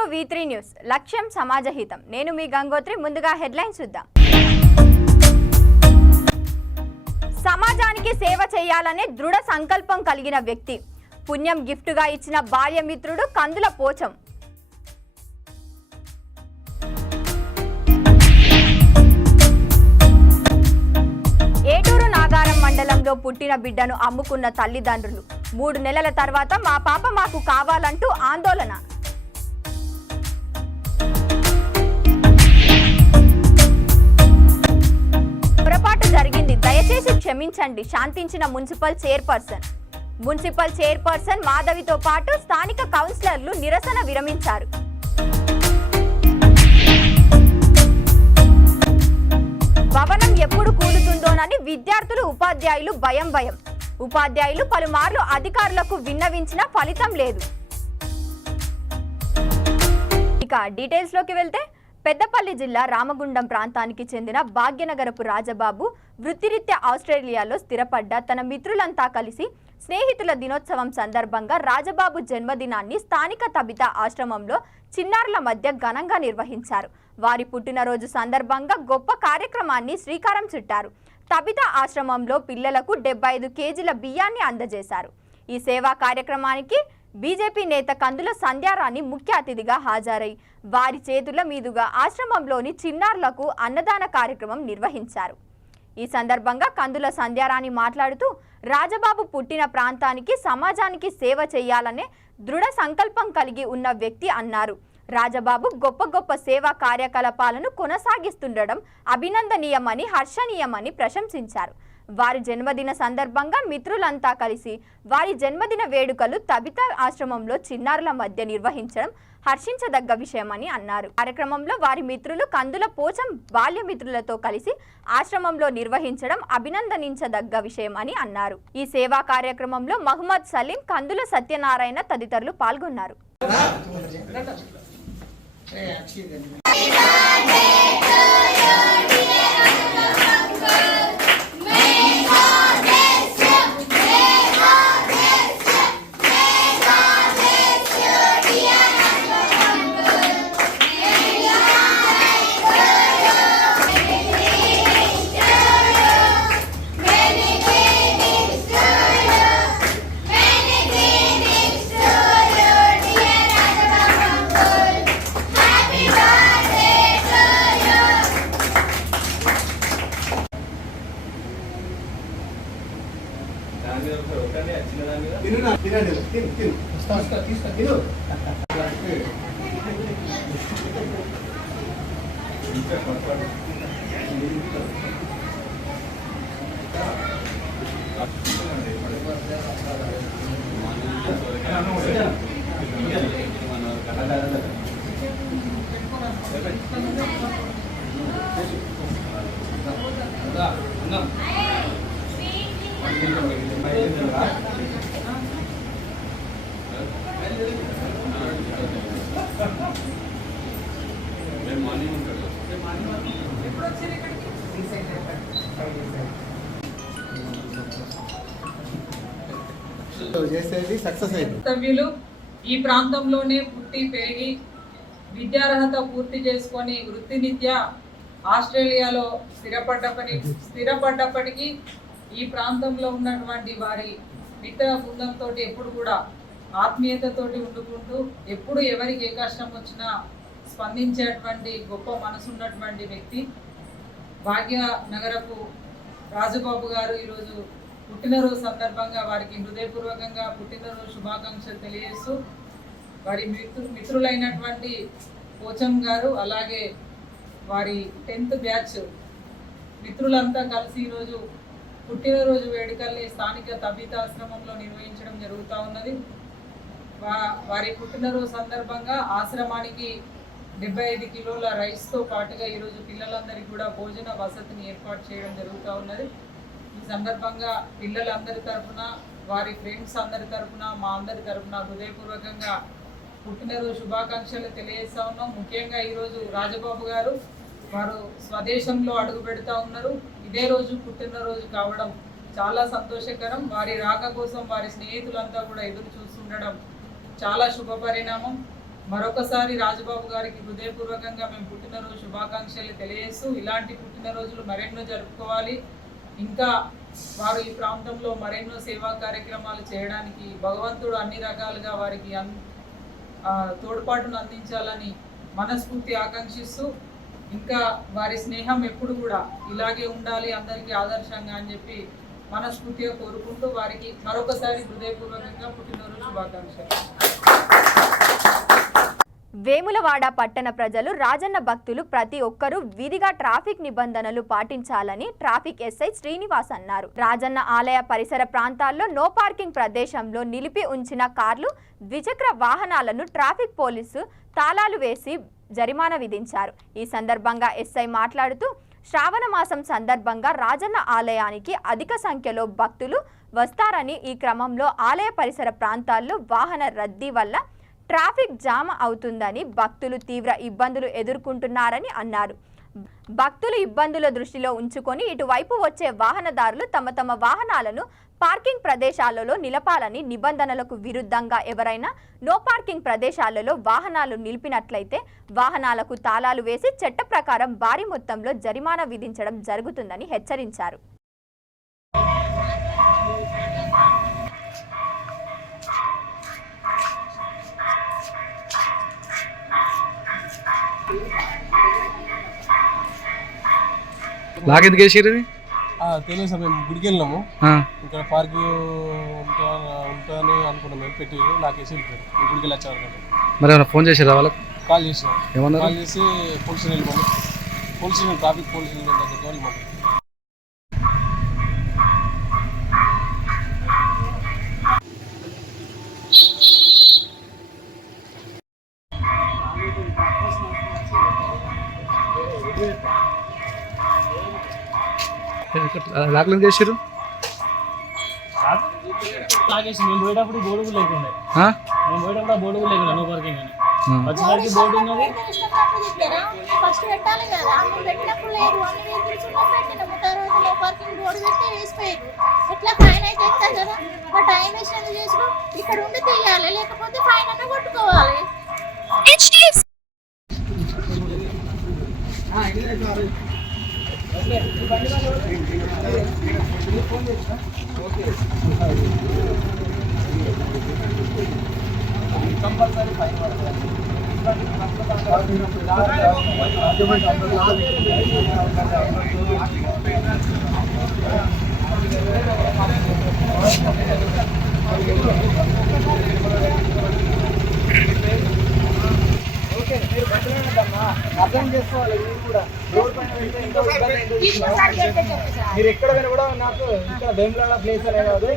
Welcome to V3 news. లక్ష్యం సమాజహితం. నేను మీ గంగోత్రి. ముందుగా హెడ్లైన్స్ చూద్దాం. సమాజానికి సేవ చేయాలనే దృఢ సంకల్పం కలిగిన వ్యక్తి. పుణ్యం గిఫ్ట్గా ఇచ్చిన బాల్య మిత్రుడు కందుల పోచం. ఏటూరు నాగారం మండలంలో పుట్టిన బిడ్డను అమ్ముకున్న తల్లిదండ్రులు. 3 నెలల తర్వాత మా పాప మాకు కావాలంటూ ఆందోళన. పొరపాటు జరిగింది, దయచేసి క్షమించండి, శాంతించిన మున్సిపల్ చైర్పర్సన్ మాధవితో పాటు స్థానిక కౌన్సిలర్లు నిరసన విరమించారు. భవనం ఎప్పుడు కూలుతుందోనని విద్యార్థులు ఉపాధ్యాయులు భయం. ఉపాధ్యాయులు పలుమార్లు అధికారులకు విన్నవించిన ఫలితం లేదు. ఇక డీటెయిల్స్ లోకి వెళ్తే, పెద్దపల్లి జిల్లా రామగుండం ప్రాంతానికి చెందిన భాగ్యనగరపు రాజబాబు వృత్తిరీత్యా ఆస్ట్రేలియాలో స్థిరపడ్డ తన మిత్రులంతా కలిసి స్నేహితుల దినోత్సవం సందర్భంగా రాజబాబు జన్మదినాన్ని స్థానిక తబితా ఆశ్రమంలో చిన్నారుల మధ్య ఘనంగా నిర్వహించారు. వారి పుట్టినరోజు సందర్భంగా గొప్ప కార్యక్రమాన్ని శ్రీకారం చుట్టారు. తబితా ఆశ్రమంలో పిల్లలకు 75 కేజీల బియ్యాన్ని అందజేశారు. ఈ సేవా కార్యక్రమానికి బీజేపీ నేత కందుల సంధ్యారాణి ముఖ్య అతిథిగా హాజరై వారి చేతుల మీదుగా ఆశ్రమంలోని చిన్నారులకు అన్నదాన కార్యక్రమం నిర్వహించారు. ఈ సందర్భంగా కందుల సంధ్యారాణి మాట్లాడుతూ, రాజబాబు పుట్టిన ప్రాంతానికి సమాజానికి సేవ చేయాలనే దృఢ సంకల్పం కలిగి ఉన్న వ్యక్తి అన్నారు. రాజబాబు గొప్ప సేవా కార్యకలాపాలను కొనసాగిస్తుండడం అభినందనీయమని, హర్షణీయమని ప్రశంసించారు. వారి జన్మదిన సందర్భంగా మిత్రులంతా కలిసి వారి జన్మదిన వేడుకలు తబితా ఆశ్రమంలో చిన్నారుల మధ్య నిర్వహించడం హర్షించదగ్గ విషయమని అన్నారు. కార్యక్రమంలో వారి మిత్రులు కందుల పోచం బాల్య మిత్రులతో కలిసి ఆశ్రమంలో నిర్వహించడం అభినందనించదగ్గ విషయమని అన్నారు. ఈ సేవా కార్యక్రమంలో మహమ్మద్ సలీం, కందుల సత్యనారాయణ తదితరులు పాల్గొన్నారు. సభ్యులు ఈ ప్రాంతంలోనే పుట్టి పెరిగి విద్యార్హత పూర్తి చేసుకొని వృత్తిరీత్యా ఆస్ట్రేలియాలో స్థిరపడ్డప్పటికీ ఈ ప్రాంతంలో ఉన్నటువంటి వారి మిత్ర బృందంతో ఎప్పుడు కూడా ఆత్మీయతతోటి ఉండుకుంటూ ఎప్పుడు ఎవరికి ఏ కష్టం వచ్చినా స్పందించేటువంటి గొప్ప మనసున్నటువంటి వ్యక్తి భాగ్యనగరపు రాజబాబు గారు ఈరోజు పుట్టినరోజు సందర్భంగా వారికి హృదయపూర్వకంగా పుట్టినరోజు శుభాకాంక్షలు తెలియజేస్తూ, వారి మిత్రులైనటువంటి పోచం గారు అలాగే వారి 10th బ్యాచ్ మిత్రులంతా కలిసి ఈరోజు పుట్టినరోజు వేడుకల్ని స్థానిక తబితా ఆశ్రమంలో నిర్వహించడం జరుగుతూ ఉన్నది. వారి పుట్టినరోజు సందర్భంగా ఆశ్రమానికి 75 కిలోల రైస్తో పాటుగా ఈరోజు పిల్లలందరికీ కూడా భోజన వసతిని ఏర్పాటు చేయడం జరుగుతూ ఉన్నది. ఈ సందర్భంగా పిల్లలందరి తరఫున, వారి ఫ్రెండ్స్ అందరి తరఫున, మా అందరి తరఫున హృదయపూర్వకంగా పుట్టినరోజు శుభాకాంక్షలు తెలియజేస్తా ఉన్నాం. ముఖ్యంగా ఈరోజు రాజబాబు గారు వారు స్వదేశంలో అడుగు పెడతా ఉన్నారు. ఇదే రోజు పుట్టినరోజు కావడం చాలా సంతోషకరం. వారి రాక కోసం వారి స్నేహితులంతా కూడా ఎదురు చూస్తుండడం చాలా శుభ పరిణామం. మరొకసారి రాజబాబు గారికి హృదయపూర్వకంగా మేము పుట్టినరోజు శుభాకాంక్షలు తెలియజేస్తూ ఇలాంటి పుట్టినరోజులు మరెన్నో జరుపుకోవాలి. ఇంకా వారు ఈ ప్రాంతంలో మరెన్నో సేవా కార్యక్రమాలు చేయడానికి భగవంతుడు అన్ని రకాలుగా వారికి తోడ్పాటును అందించాలని మనస్ఫూర్తి ఆకాంక్షిస్తూ, ఇంకా వారి స్నేహం ఎప్పుడు కూడా ఇలాగే ఉండాలి అందరికీ ఆదర్శంగా అని చెప్పి మనస్ఫూర్తిగా కోరుకుంటూ వారికి మరొకసారి హృదయపూర్వకంగా పుట్టినరోజు శుభాకాంక్షలు. వేములవాడ పట్టణ ప్రజలు రాజన్న భక్తులు ప్రతి ఒక్కరూ విధిగా ట్రాఫిక్ నిబంధనలు పాటించాలని ట్రాఫిక్ ఎస్ఐ శ్రీనివాస్ అన్నారు. రాజన్న ఆలయ పరిసర ప్రాంతాల్లో నో పార్కింగ్ ప్రదేశంలో నిలిపి ఉంచిన కార్లు, ద్విచక్ర వాహనాలను ట్రాఫిక్ పోలీసు తాళాలు వేసి జరిమానా విధించారు. ఈ సందర్భంగా ఎస్ఐ మాట్లాడుతూ శ్రావణ మాసం సందర్భంగా రాజన్న ఆలయానికి అధిక సంఖ్యలో భక్తులు వస్తారని, ఈ క్రమంలో ఆలయ పరిసర ప్రాంతాల్లో వాహన రద్దీ వల్ల ట్రాఫిక్ జామ్ అవుతుందని, భక్తులు తీవ్ర ఇబ్బందులు ఎదుర్కొంటున్నారని అన్నారు. భక్తులు ఇబ్బందుల దృష్టిలో ఉంచుకొని ఇటువైపు వచ్చే వాహనదారులు తమ తమ వాహనాలను పార్కింగ్ ప్రదేశాలలో నిలపాలని, నిబంధనలకు విరుద్ధంగా ఎవరైనా నో పార్కింగ్ ప్రదేశాలలో వాహనాలు నిలిపినట్లయితే వాహనాలకు తాళాలు వేసి చట్ట ప్రకారం భారీ మొత్తంలో జరిమానా విధించడం జరుగుతుందని హెచ్చరించారు. లాగెందుకు వేసారు? తెలియదు సార్, మేము గుడికి వెళ్ళినాము. ఇక్కడ పార్కింగ్ ఉంటుందని అనుకున్నాం, మేము పెట్టి నాకేసి వెళ్ళిపోయారు. గుడికి వెళ్ళి వచ్చేవారు. మరి ఏమైనా ఫోన్ చేసారా వాళ్ళకి? కాల్ చేసినాం. ఏమన్నా కాల్ చేసి పోలీస్ స్టేషన్ వెళ్ళిపోయి police station traffic police station దగ్గరికి వెళ్ళిపోయి లాక్లను చేసారు. మేము పోయేటప్పుడు బోర్డు లేకుండా బోర్డు లేకుండా నో పార్కింగ్ అని వచ్చేసరికి బోర్డు ఉన్నది. ఫస్ట్ పెట్టాలి కదా, పెట్టినప్పుడు లేదు అన్ని వెహికల్స్ పెట్టినాము. తర్వాత నో పార్కింగ్ బోర్డు పెట్టి వేసిపోయారు. ఎట్లా ఫైన్ అయితే ఎత్తారు కదా, మా టైం వేస్ట్ చేసుడు ఇక్కడ ఉండి తీయాలి, లేకపోతే ఫైన్ అన్న కొట్టుకోవాలి. కంపల్సరీ ఫైన్ పడుతుంది. అర్థం చేసుకోవాలి. మీరు కూడా రోడ్ పైన మీరు ఎక్కడ పోయినా కూడా నాకు ఇక్కడ వేములవాడ ప్లేస్ అనే కాదు,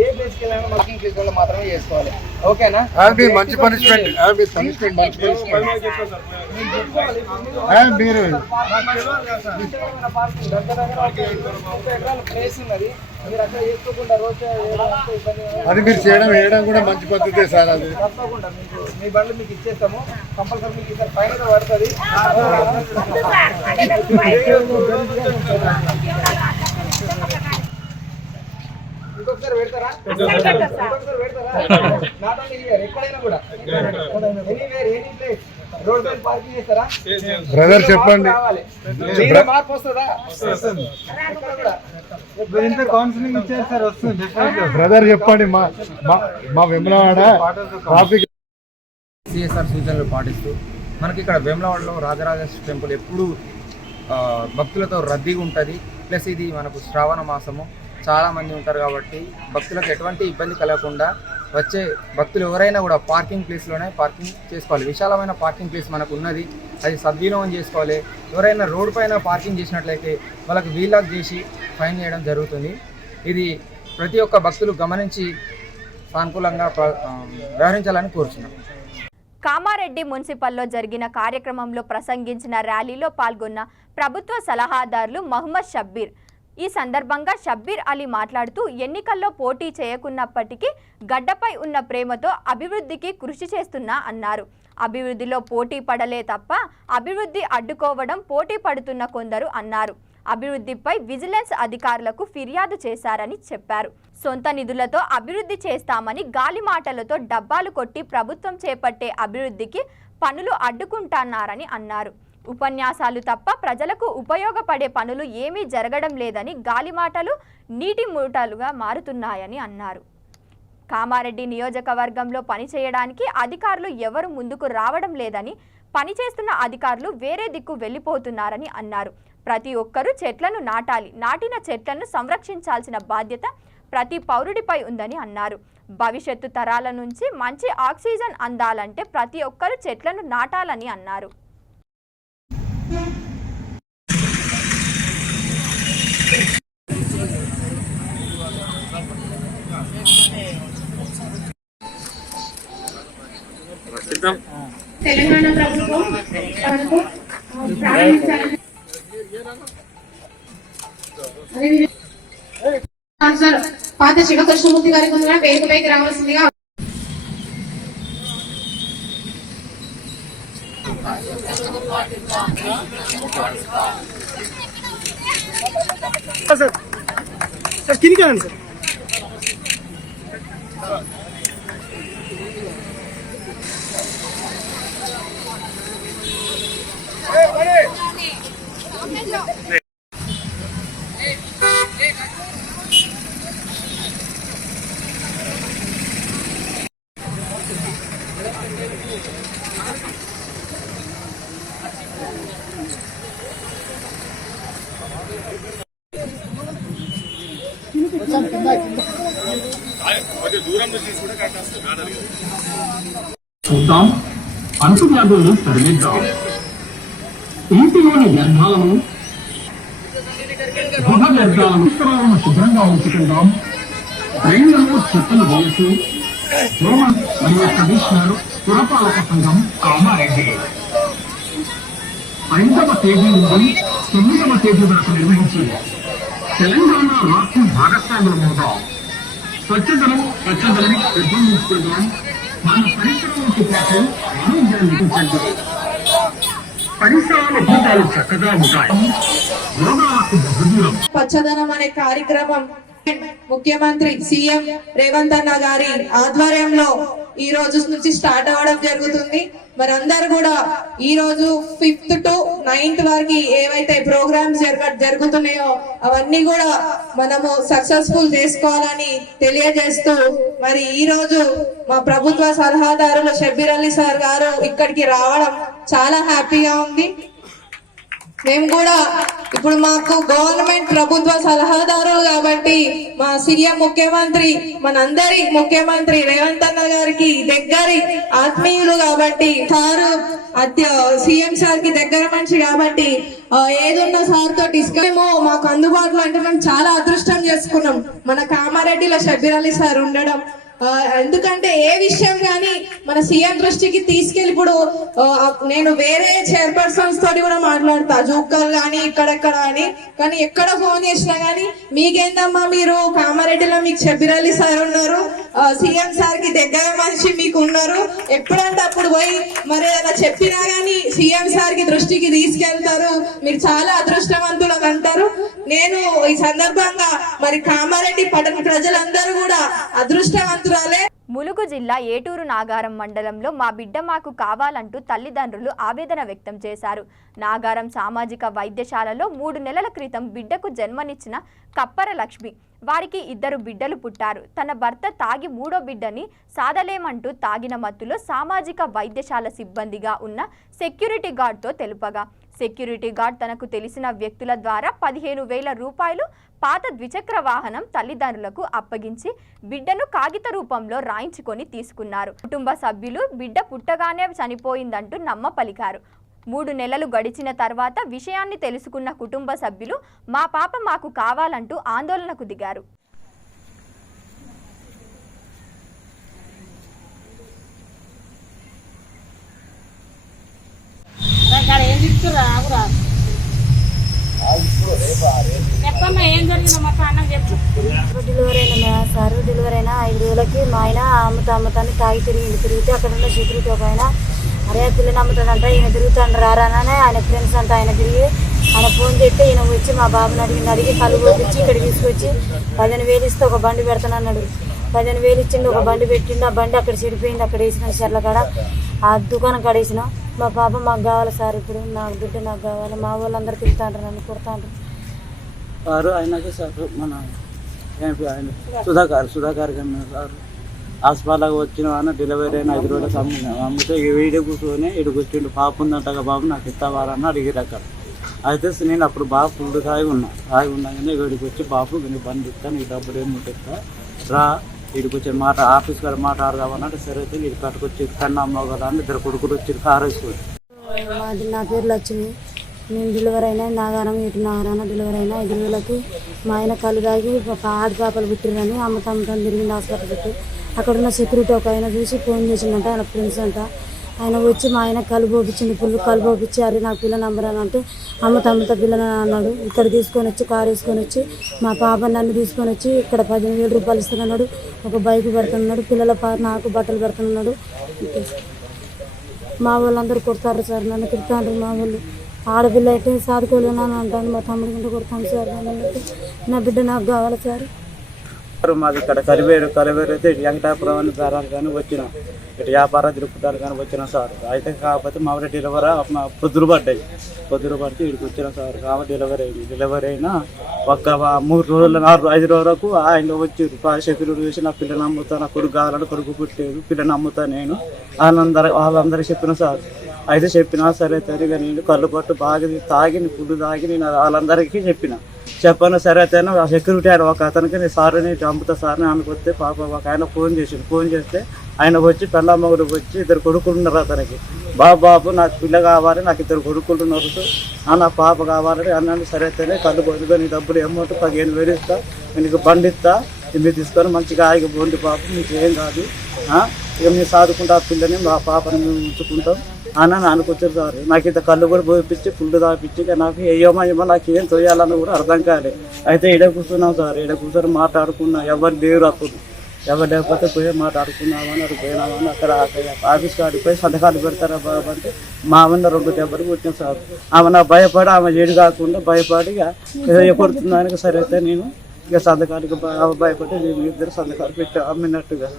ఏ ప్లేస్కి వెళ్ళినా పార్కింగ్ ప్లేస్ లో మాత్రమే చేసుకోవాలి. ఓకేనా? మంచి పనిష్మెంట్ మీరు ప్లేస్ ఉన్నది, మీరు అక్కడ చేసుకోకుండా రోజు అది మీరు చేయడం కూడా మంచి పద్ధతే సార్. అది తప్పకుండా మీకు మీ బండ్లు మీకు ఇచ్చేస్తాము. కంపల్సరీ మీకు ఇక్కడ ఫైన్ పడుతుంది. ఇంకొకసారి పెడతారా? నాట్ ఓన్లీ హియర్, ఎక్కడైనా కూడా ఎనీవేర్ ఎనీ ప్లేస్ రోడ్ పైన పార్కింగ్ చేస్తారా? బ్రదర్ చెప్పండి, మార్పు వస్తుందా? కౌన్సిలింగ్ ఇచ్చారు సార్, వస్తుంది. బ్రదర్ చెప్పండి. మా వేములవాడ ట్రాఫిక్ సిఎస్ఆర్ సూచనలు పాటిస్తూ మనకి ఇక్కడ వేములవాడలో రాజరాజేశ్వర టెంపుల్ ఎప్పుడు భక్తులతో రద్దీగా ఉంటుంది. ప్లస్ ఇది మనకు శ్రావణ మాసము, చాలామంది ఉంటారు కాబట్టి భక్తులకు ఎటువంటి ఇబ్బంది కలగకుండా వచ్చే భక్తులు ఎవరైనా కూడా పార్కింగ్ ప్లేస్లోనే పార్కింగ్ చేసుకోవాలి. విశాలమైన పార్కింగ్ ప్లేస్ మనకు ఉన్నది, అది సద్వినియోగం చేసుకోవాలి. ఎవరైనా రోడ్ పైన పార్కింగ్ చేసినట్లయితే వాళ్ళకి వీలాక్ చేసి ఫైన్ చేయడం జరుగుతుంది. ఇది ప్రతి ఒక్క భక్తులు గమనించి సానుకూలంగా వ్యవహరించాలని కోరుచున్నాం. కామారెడ్డి మున్సిపల్లో జరిగిన కార్యక్రమంలో ప్రసంగించిన ర్యాలీలో పాల్గొన్న ప్రభుత్వ సలహాదారులు మహమ్మద్ షబ్బీర్. ఈ సందర్భంగా షబ్బీర్ అలీ మాట్లాడుతూ ఎన్నికల్లో పోటీ చేయకున్నప్పటికీ గడ్డపై ఉన్న ప్రేమతో అభివృద్ధికి కృషి చేస్తున్నా అన్నారు. అభివృద్ధిలో పోటీ పడలే తప్ప అభివృద్ధి అడ్డుకోవడం పోటీ పడుతున్న కొందరు అన్నారు. అభివృద్ధిపై విజిలెన్స్ అధికారులకు ఫిర్యాదు చేశారని చెప్పారు. సొంత నిధులతో అభివృద్ధి చేస్తామని గాలి మాటలతో డబ్బాలు కొట్టి ప్రభుత్వం చేపట్టే అభివృద్ధికి పనులు అడ్డుకుంటున్నారని అన్నారు. ఉపన్యాసాలు తప్ప ప్రజలకు ఉపయోగపడే పనులు ఏమీ జరగడం లేదని, గాలి మాటలు నీటి మూటలుగా మారుతున్నాయని అన్నారు. కామారెడ్డి నియోజకవర్గంలో పనిచేయడానికి అధికారులు ఎవరు ముందుకు రావడం లేదని, పనిచేస్తున్న అధికారులు వేరే దిక్కు వెళ్ళిపోతున్నారని అన్నారు. ప్రతి ఒక్కరూ చెట్లను నాటాలి, నాటిన చెట్లను సంరక్షించాల్సిన బాధ్యత ప్రతి పౌరుడిపై ఉందని అన్నారు. భవిష్యత్తు తరాల నుంచి మంచి ఆక్సిజన్ అందాలంటే ప్రతి ఒక్కరూ చెట్లను నాటాలని అన్నారు. తెలంగాణ ప్రభుత్వం మనకు ప్రారంభించాలని పాత శివకృష్ణమూర్తి గారి ముందుగా వేదికపైకి రావాల్సిందిగా సార్ కిందికి రండి సార్. చూద్దాం, అంటువ్యాధులను తరిమిద్దాం. ఇంటిలోని వ్యర్థాలను, గృహ వ్యర్థాలను, ఇతరులను శుభ్రంగా ఉంచుకుందాం. రైళ్లలో చెత్తలు వేసి మరియు కమిషనర్ పురపాలక సంఘం కామారెడ్డి 5వ తేదీ నుండి 9వ తేదీ వరకు నిర్వహించింది. తెలంగాణ రాష్ట్రం భాగస్వామ్యం అవుదాం. స్వచ్ఛతను పెంపొందించుకుందాం. మన పరిసరాలకు పాటు ఆరోగ్యాన్ని పెంచండి. పరిసరాల భూతాలు చక్కగా ఉంటాయి. రోగాలకు బహుదూరం. పచ్చదనం అనే కార్యక్రమం ముఖ్యమంత్రి సీఎం రేవంత్ అన్న గారి ఆధ్వర్యంలో ఈ రోజు నుంచి స్టార్ట్ అవ్వడం జరుగుతుంది. మరి అందరు కూడా ఈ రోజు 5th to 9th వరకు ఏవైతే ప్రోగ్రామ్స్ జరుగుతున్నాయో అవన్నీ కూడా మనము సక్సెస్ఫుల్ చేసుకోవాలని తెలియజేస్తూ, మరి ఈ రోజు మా ప్రభుత్వ సలహాదారులు షబ్బీర్ అలీ సార్ గారు ఇక్కడికి రావడం చాలా హ్యాపీగా ఉంది. మేము కూడా ఇప్పుడు మాకు గవర్నమెంట్ ప్రభుత్వ సలహాదారులు కాబట్టి మా సీఎం ముఖ్యమంత్రి, మనందరి ముఖ్యమంత్రి రేవంత్ అన్న గారికి దగ్గరి ఆత్మీయులు కాబట్టి, సారు సీఎం సార్ కి దగ్గర మనిషి కాబట్టి ఏదున్న సార్ తోటి మేము మాకు అందుబాటులో అంటే మేము చాలా అదృష్టం చేసుకున్నాం మన కామారెడ్డిలో షబ్బీర్ అలీ సార్ ఉండడం. ఎందుకంటే ఏ విషయం కానీ మన సీఎం దృష్టికి తీసుకెళ్ళి, ఇప్పుడు నేను వేరే చైర్పర్సన్స్ తోటి కూడా మాట్లాడతా, జూక్కలు కానీ ఇక్కడెక్కడ అని, కానీ ఎక్కడ ఫోన్ చేసినా గానీ మీకేందమ్మా మీరు కామారెడ్డిలో మీకు షబ్బీర్ అలీ సార్ ఉన్నారు, సీఎం సార్ కి దగ్గర మనిషి మీకు ఉన్నారు, ఎప్పుడంటే అప్పుడు పోయి మరి అలా చెప్పినా గానీ సీఎం సార్ కి దృష్టికి తీసుకెళ్తారు, మీరు చాలా అదృష్టవంతులు అంటారు. నేను ఈ సందర్భంగా మరి కామారెడ్డి పట్టణ ప్రజలందరూ కూడా అదృష్టవంతులు. ములుగు జిల్లా ఏటూరు నాగారం మండలంలో మా బిడ్డ మాకు కావాలంటూ తల్లిదండ్రులు ఆవేదన వ్యక్తం చేశారు. నాగారం సామాజిక వైద్యశాలలో 3 నెలల క్రితం బిడ్డకు జన్మనిచ్చిన కప్పర లక్ష్మి, వారికి 2 బిడ్డలు పుట్టారు. తన భర్త తాగి 3వ బిడ్డని సాదలేమంటూ తాగిన మత్తులో సామాజిక వైద్యశాల సిబ్బందిగా ఉన్న సెక్యూరిటీ గార్డ్తో తెలుపగా, సెక్యూరిటీ గార్డ్ తనకు తెలిసిన వ్యక్తుల ద్వారా 15,000 రూపాయలు పాత ద్విచక్ర వాహనం తల్లిదండ్రులకు అప్పగించి బిడ్డను కాగిత రూపంలో రాయించుకొని తీసుకున్నారు. కుటుంబ సభ్యులు బిడ్డ పుట్టగానే చనిపోయిందంటూ నమ్మ పలికారు. 3 నెలలు గడిచిన తర్వాత విషయాన్ని తెలుసుకున్న కుటుంబ సభ్యులు మా పాప మాకు కావాలంటూ ఆందోళనకు దిగారు. డెలివరీ అయినా సార్, డెలివరీ అయినా 5 రోజులకి మా ఆయన అమ్ముతాన్ని తాగి తిరిగితే అక్కడ ఉన్న సెక్యూరిటీ ఒక ఆయన, అరే పిల్లని అమ్ముతాడంట, ఈయన తిరుగుతాడు రారానే, ఆయన ఫ్రెండ్స్ అంతా ఆయన తిరిగి ఆయన ఫోన్ చేస్తే ఈయన వచ్చి మా బాబుని అడిగి కళ్ళు పోపించి ఇక్కడ తీసుకొచ్చి 15,000 ఇస్తే ఒక బండి పెడతానన్నాడు. 15,000 ఇచ్చిండు, ఒక బండి పెట్టిండు. ఆ బండి అక్కడ చెడిపోయింది. అక్కడ వేసిన చెర్ల కాడ ఆ దుకాణం కాడ వేసినాం. మా పాప మాకు కావాలి సార్, ఇప్పుడు నాకు బిడ్డ నాకు కావాలి. మా వాళ్ళందరూ తిరుగుతాంటారు, నన్ను కొడతాంటారు. వారు ఆయనకి సార్ మన ఆయన సుధాకర్ గారు సార్ హాస్పిటల్కి వచ్చిన ఆయన డెలివరీ అయిన 5 రోజులకు అమ్మితే వీడియో కూర్చొని ఇటు కూర్చుండు. పాప ఉందంటగా బాబు నాకు ఇస్తావారని అడిగిరు అక్కడ. అయితే నేను అప్పుడు బాబు ఫుల్ తాగి ఉన్నాగానే వీడికి వచ్చి బాబు నేను బండి ఇస్తాను, నీ డబ్బులు ఏమి ముట్టిస్తా రా వీడికి వచ్చి ఆఫీస్ కాడ మాట్లాడదామన్నట్టు. సరే అయితే వీడి కట్టుకొచ్చి కన్నా అమ్మ కదా అని 2 కొడుకులు వచ్చి కారు వేసుకొని. మాది నా పేరు లక్ష్మి. నేను డెలివరీ అయినా నాగారం ఇటు నాగారాన డెలివరీ అయినా 5 రోజులకి మా ఆయన కళ్ళు తాగి ఆడి పాపలు పుట్టిరని అమ్మతం తిరిగింది హాస్పిటల్ పెట్టి. అక్కడ ఉన్న సెక్యూరిటీ ఒక ఆయన చూసి ఫోన్ చేసిందంట, ఆయన ఫ్రెండ్స్ అంట. ఆయన వచ్చి మా ఆయన కళ్ళు పోపించింది, ఫుల్ కళ్ళు పోపించి అరే నాకు పిల్ల నంబర్ అని అంటే అమ్మత పిల్లని అన్నాడు. ఇక్కడ తీసుకొని వచ్చి కారు వేసుకొని వచ్చి మా పాప నన్ను తీసుకొని వచ్చి ఇక్కడ 15,000 రూపాయలు ఇస్తున్నాడు. ఒక బైక్ పెడుతున్నాడు, పిల్లల నాకు బట్టలు పెడుతున్నాడు. మా వాళ్ళందరూ కొడతారు సార్, నన్ను తిడతారు. మా వాళ్ళు ఆడపిల్ల అయితే సాదుకోలేను అని అంటాను. మా తమ్ముడి కింద కొడతాను సార్. నా బిడ్డ నాకు కావాలి సార్. మాది ఇక్కడ కలివేరు అయితే ఇటు వెంకటాపురం అని దారాలు కానీ వచ్చిన ఇటు వ్యాపారం తిరుగుతారు కానీ వచ్చిన సార్. అయితే కాకపోతే మా డెలివరీ పొద్దురు పడ్డాయి. పొద్దురు పడితే ఇక్కడికి వచ్చిన సార్. కాబట్టి డెలివరీ అయినా ఒక 3 రోజులు 5 రోజులకు ఆయన వచ్చి సెక్యూరిటీ చూసి నా పిల్లని అమ్ముతా, నా కొడుకు కావాలని కొడుకు పుట్టలేదు, పిల్లని అమ్ముతా నేను వాళ్ళందరూ చెప్పిన సార్. అయితే చెప్పినా సరే తరిగా నేను కళ్ళు పట్టు బాగా తాగి ఫుడ్ తాగి నేను వాళ్ళందరికీ చెప్పాను. సరే అయితే ఆ సెక్యూరిటీ ఆయన ఒక అతనికి నేను సార్ని చంపుతా సార్ని అనుకొస్తే పాప ఒక ఆయన ఫోన్ చేస్తే ఆయన వచ్చి పెళ్ళమ్మగుడు వచ్చి 2 కొడుకులు ఉన్నారు అతనికి. బాబు నాకు పిల్ల కావాలి, నాకు 2 కొడుకులు ఉన్నారు, నా పాప కావాలని అన్నాను. సరే అయితేనే కళ్ళు పొద్దుగా నీ డబ్బులు అమౌంట్ 15,000 ఇస్తా, నీకు బండి ఇస్తా, మీరు తీసుకొని మంచిగా ఆగి పోండి పాప, మీకు ఏం కాదు, ఇక మీరు సాదుకుంటా ఆ పిల్లని మా పాపని మేము ఉంచుకుంటాం అని అనుకొచ్చారు సార్. నాకు ఇంత కళ్ళు కూడా పోయిపించి ఫుడ్ తాపిచ్చి నాకు ఏమో నాకు ఏం తోయాలని కూడా అర్థం కాలే. అయితే ఈడ కూర్చున్నాం సార్. ఈడ కూర్చొని మాట్లాడుకున్నాం. ఎవరు లేరు అప్పుడు, ఎవరు లేకపోతే పోయి మాట్లాడుకున్నామని అక్కడ పోయినామని అక్కడ ఆఫీస్ కాడికి పోయి సంతకాలు పెడతారా బాబు అంటే మా ఆమె 2 దెబ్బలు కొట్టాం సార్. ఆమె నాకు భయపడి ఆమె ఏడు కాకుండా భయపడి ఇక కొడుతుందానికి. సరే అయితే నేను ఇక సంతకానికి భయపడి నేను 2 సంతకాలు పెట్టా అమ్మినట్టుగా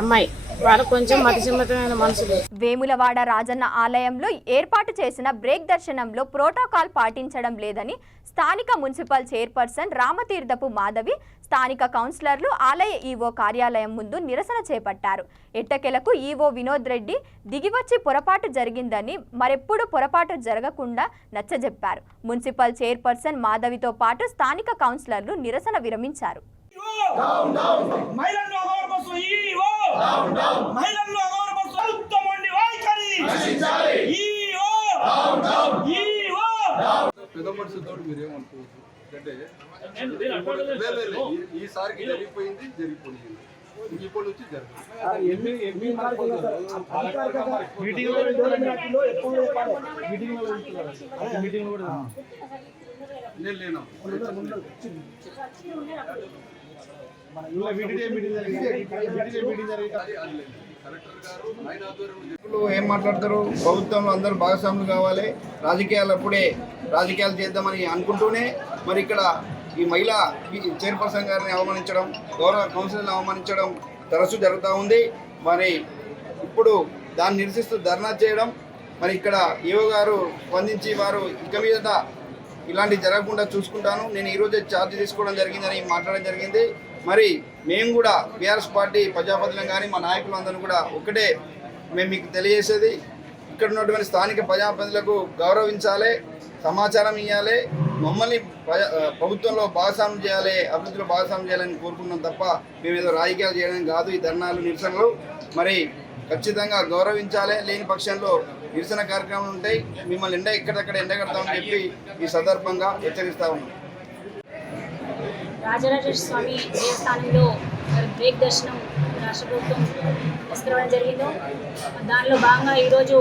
అమ్మాయి వాళ్ళు కొంచెం మతిసిమ్మతమైన మనసులు. వేములవాడ రాజన్న ఆలయంలో ఏర్పాటు చేసిన బ్రేక్ దర్శనంలో ప్రోటోకాల్ పాటించడం లేదని స్థానిక మున్సిపల్ చైర్పర్సన్ రామతీర్థపు మాధవి, స్థానిక కౌన్సిలర్లు ఆలయ ఈవో కార్యాలయం ముందు నిరసన చేపట్టారు. ఎట్టకెలకు ఈవో వినోద్ రెడ్డి దిగివచ్చి పొరపాటు జరిగిందని, మరెప్పుడు పొరపాటు జరగకుండా నచ్చజెప్పారు. మున్సిపల్ చైర్పర్సన్ మాధవితో పాటు స్థానిక కౌన్సిలర్లు నిరసన విరమించారు. పెద్ద మనుషులతో మీరేమనుకోవచ్చు అంటే ఈసారికి జరిగిపోయింది ఇప్పటి నుంచి నేను లేను. ఏం మాట్లాడతారు? ప్రభుత్వంలో అందరూ భాగస్వాములు కావాలి, రాజకీయాలు చేద్దామని అనుకుంటూనే మరి ఇక్కడ ఈ మహిళా చైర్పర్సన్ గారిని అవమానించడం, గౌరవ కౌన్సిలర్ని అవమానించడం తరచూ జరుగుతూ ఉంది. మరి ఇప్పుడు దాన్ని నిరసిస్తూ ధర్నా చేయడం, మరి ఇక్కడ ఈవో గారు స్పందించి వారు ఇక మీద ఇలాంటివి జరగకుండా చూసుకుంటాను, నేను ఈరోజే ఛార్జ్ తీసుకోవడం జరిగిందని మాట్లాడడం జరిగింది. మరి మేము కూడా బీఆర్ఎస్ పార్టీ ప్రజాప్రతినిధులను కానీ మా నాయకులందరూ కూడా ఒకటే మేము మీకు తెలియజేసేది, ఇక్కడ ఉన్నటువంటి స్థానిక ప్రజాప్రతినిధులకు గౌరవించాలి, సమాచారం ఇవ్వాలి, మమ్మల్ని ప్రభుత్వంలో భాగస్వామ్యం చేయాలి, అభివృద్ధిలో భాగస్వామ్యం చేయాలని కోరుకున్నాం తప్ప మేము ఏదో రాజకీయాలు చేయడం కాదు. ఈ ధర్నాలు నిరసనలు మరి ఖచ్చితంగా గౌరవించాలి, లేని పక్షంలో నిరసన కార్యక్రమాలు ఉంటాయి, మిమ్మల్ని ఎక్కడెక్కడ ఎండగడతామని చెప్పి ఈ సందర్భంగా హెచ్చరిస్తా ఉన్నాం. రాజరాజేశ్వర స్వామి దేవస్థానంలో బ్రేక్ దర్శనం రాష్ట్ర ప్రభుత్వం తీసుకురావడం జరిగిందో దానిలో భాగంగా ఈరోజు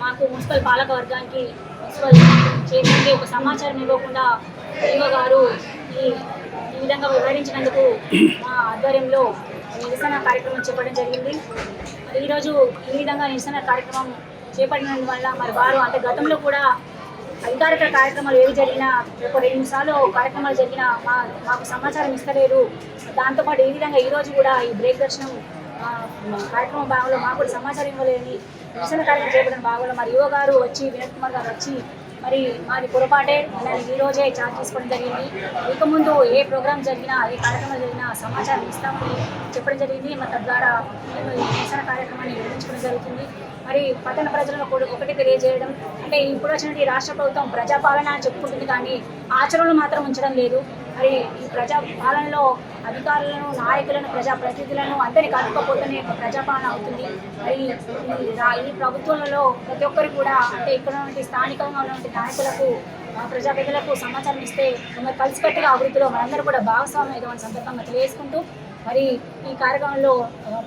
మాకు మున్సిపల్ పాలక వర్గానికి మున్సిపల్ చైర్మన్కి ఒక సమాచారం ఇవ్వకుండా ఈవో గారు ఈ విధంగా వివరించినందుకు మా ఆధ్వర్యంలో నిరసన కార్యక్రమం చేపట్టడం జరిగింది. ఈరోజు ఈ విధంగా నిరసన కార్యక్రమం చేపట్టినందువల్ల మరి వారు అంటే గతంలో కూడా అధికారిక కార్యక్రమాలు ఏవి జరిగినా ఒక 2 సార్లు కార్యక్రమాలు జరిగినా మాకు సమాచారం ఇస్తలేరు. దాంతోపాటు ఈ విధంగా ఈరోజు కూడా ఈ బ్రేక్ దర్శనం కార్యక్రమం భాగంలో మాకు కూడా సమాచారం ఇవ్వలేని నిరసన కార్యక్రమం చేపట్టిన భాగంలో మరి యువ గారు వచ్చి వినోద్ కుమార్ గారు వచ్చి మరి మాది పొరపాటే నేను ఈరోజే ఛార్జ్ తీసుకోవడం జరిగింది. ఇక ముందు ఏ ప్రోగ్రామ్ జరిగినా ఏ కార్యక్రమాలు జరిగినా సమాచారం ఇస్తామని చెప్పడం జరిగింది. మరి తద్వారా మేము ఈ నిరసన కార్యక్రమాన్ని నిర్వహించుకోవడం జరుగుతుంది. మరి పట్టణ ప్రజలను ఒకటి తెలియజేయడం అంటే ఇప్పుడు వచ్చినటువంటి రాష్ట్ర ప్రభుత్వం ప్రజాపాలన అని చెప్పుకుంటుంది కానీ ఆచరణలు మాత్రం ఉంచడం లేదు. మరి ఈ ప్రజాపాలనలో అధికారులను, నాయకులను, ప్రజాప్రతినిధులను అందరినీ కలుపుకోపోతేనే ప్రజాపాలన అవుతుంది. మరి ఈ ప్రభుత్వంలో ప్రతి ఒక్కరు కూడా అంటే ఇక్కడ ఉన్నటువంటి స్థానికంగా ఉన్నటువంటి నాయకులకు, ప్రజాప్రతినిధులకు సమాచారం ఇస్తే మరి కలిసికట్టుగా అభివృద్ధిలో మనందరూ కూడా భాగస్వామ్యం ఇటువంటి సందర్భంగా తెలియజేసుకుంటూ మరి ఈ కార్యక్రమంలో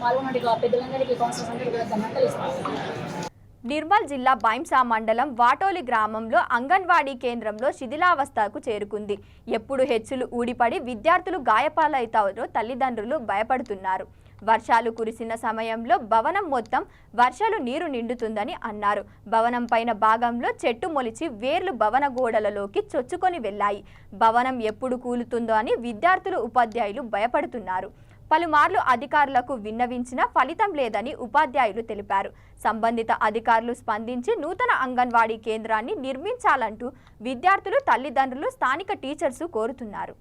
పాల్గొన్న పెద్దలందరికీ కౌన్సిలర్స్ అందరికీ కూడా ధన్యవాదాలు ఇస్తున్నాను. నిర్మల్ జిల్లా బైంసా మండలం వాటోలి గ్రామంలో అంగన్వాడీ కేంద్రంలో శిథిలావస్థకు చేరుకుంది. ఎప్పుడు హెచ్చులు ఊడిపడి విద్యార్థులు గాయపాలవుతారో తల్లిదండ్రులు భయపడుతున్నారు. వర్షాలు కురిసిన సమయంలో భవనం మొత్తం వర్షాలు నీరు నిండుతుందని అన్నారు. భవనం పైన భాగంలో చెట్టు మొలిచి వేర్లు భవన గోడలలోకి చొచ్చుకొని వెళ్లాయి. భవనం ఎప్పుడు కూలుతుందో అని విద్యార్థులు, ఉపాధ్యాయులు భయపడుతున్నారు. పలుమార్లు అధికారులకు విన్నవించినా ఫలితం లేదని ఉపాధ్యాయులు తెలిపారు. సంబంధిత అధికారులు స్పందించి నూతన అంగన్వాడీ కేంద్రాన్ని నిర్మించాలంటూ విద్యార్థులు, తల్లిదండ్రులు, స్థానిక టీచర్స్ కోరుతున్నారు.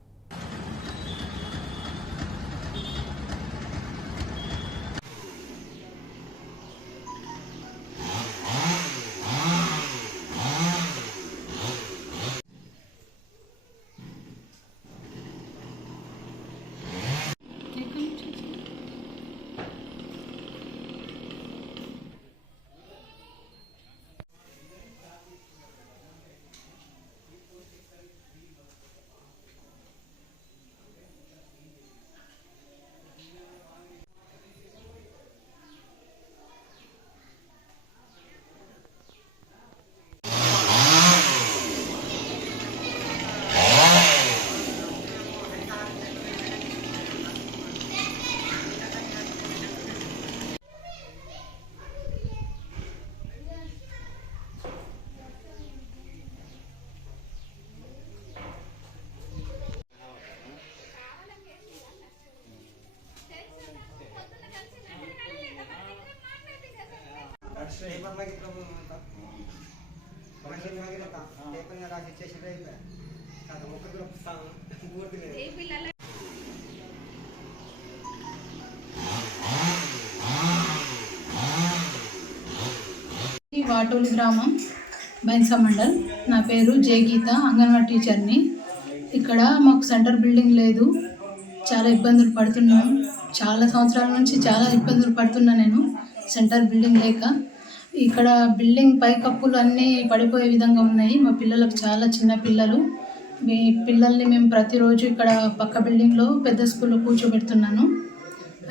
వాటోలి గ్రామం, బైంసా మండల్. నా పేరు జే గీత, అంగన్వాడీ టీచర్ని. ఇక్కడ మాకు సెంటర్ బిల్డింగ్ లేదు, చాలా ఇబ్బందులు పడుతున్నాం. చాలా సంవత్సరాల నుంచి చాలా ఇబ్బందులు పడుతున్నా నేను సెంటర్ బిల్డింగ్ లేక. ఇక్కడ బిల్డింగ్ పైకప్పులు అన్నీ పడిపోయే విధంగా ఉన్నాయి. మా పిల్లలకు చాలా చిన్న పిల్లలు. మీ పిల్లల్ని మేము ప్రతిరోజు ఇక్కడ పక్క బిల్డింగ్లో పెద్ద స్కూల్లో కూర్చోబెడుతున్నాను.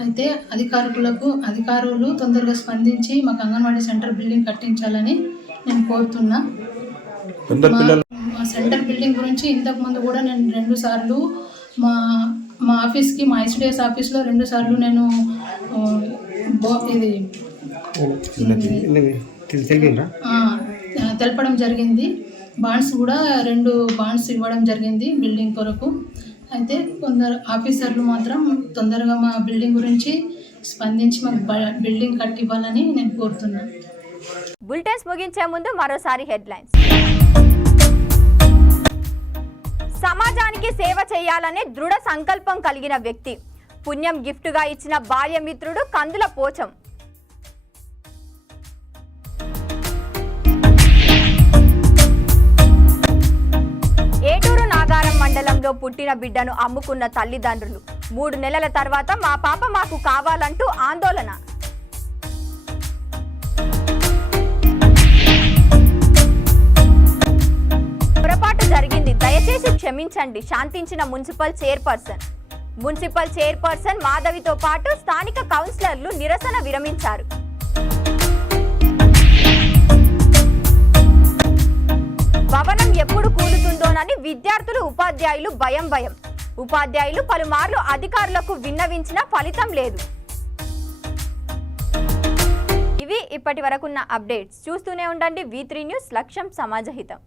అయితే అధికారులు తొందరగా స్పందించి మాకు అంగన్వాడీ సెంటర్ బిల్డింగ్ కట్టించాలని నేను కోరుతున్నా. మా సెంటర్ బిల్డింగ్ గురించి ఇంతకుముందు కూడా నేను 2 సార్లు మా ఆఫీస్కి, మా ఐసిడిఎస్ ఆఫీస్లో 2 సార్లు నేను తెలపడం జరిగింది. బాండ్స్ కూడా 2 బాండ్స్ ఇవ్వడం జరిగింది బిల్డింగ్ కొరకు. అయితే కొందరు ఆఫీసర్లు మాత్రం తొందరగా మా బిల్డింగ్ గురించి స్పందించి మాకు బిల్డింగ్ కట్టివ్వాలని నేను కోరుతున్నాను. బులెటిన్స్ ముగించే ముందు మరోసారి హెడ్లైన్స్. సమాజానికి సేవ చేయాలనే దృఢ సంకల్పం కలిగిన వ్యక్తి. పుణ్యం గిఫ్ట్గా ఇచ్చిన భార్య మిత్రుడు కందుల పోచం. ఏటూరు నాగారం మండలంలో పుట్టిన బిడ్డను అమ్ముకున్న తల్లిదండ్రులు. 3 నెలల తర్వాత మా పాప మాకు కావాలంటూ ఆందోళన. పొరపాటు జరిగింది, దయచేసి క్షమించండి, శాంతించిన మున్సిపల్ చైర్పర్సన్ మాధవితో పాటు స్థానిక కౌన్సిలర్లు నిరసన విరమించారు. భవనం ఎప్పుడు కూలుతుందోనని విద్యార్థులు, ఉపాధ్యాయులు భయం. ఉపాధ్యాయులు పలుమార్లు అధికారులకు విన్నవించినా ఫలితం లేదు. ఇవి ఇప్పటి వరకున్న అప్డేట్స్. చూస్తూనే ఉండండి V3 న్యూస్, లక్ష్యం సమాజహితం.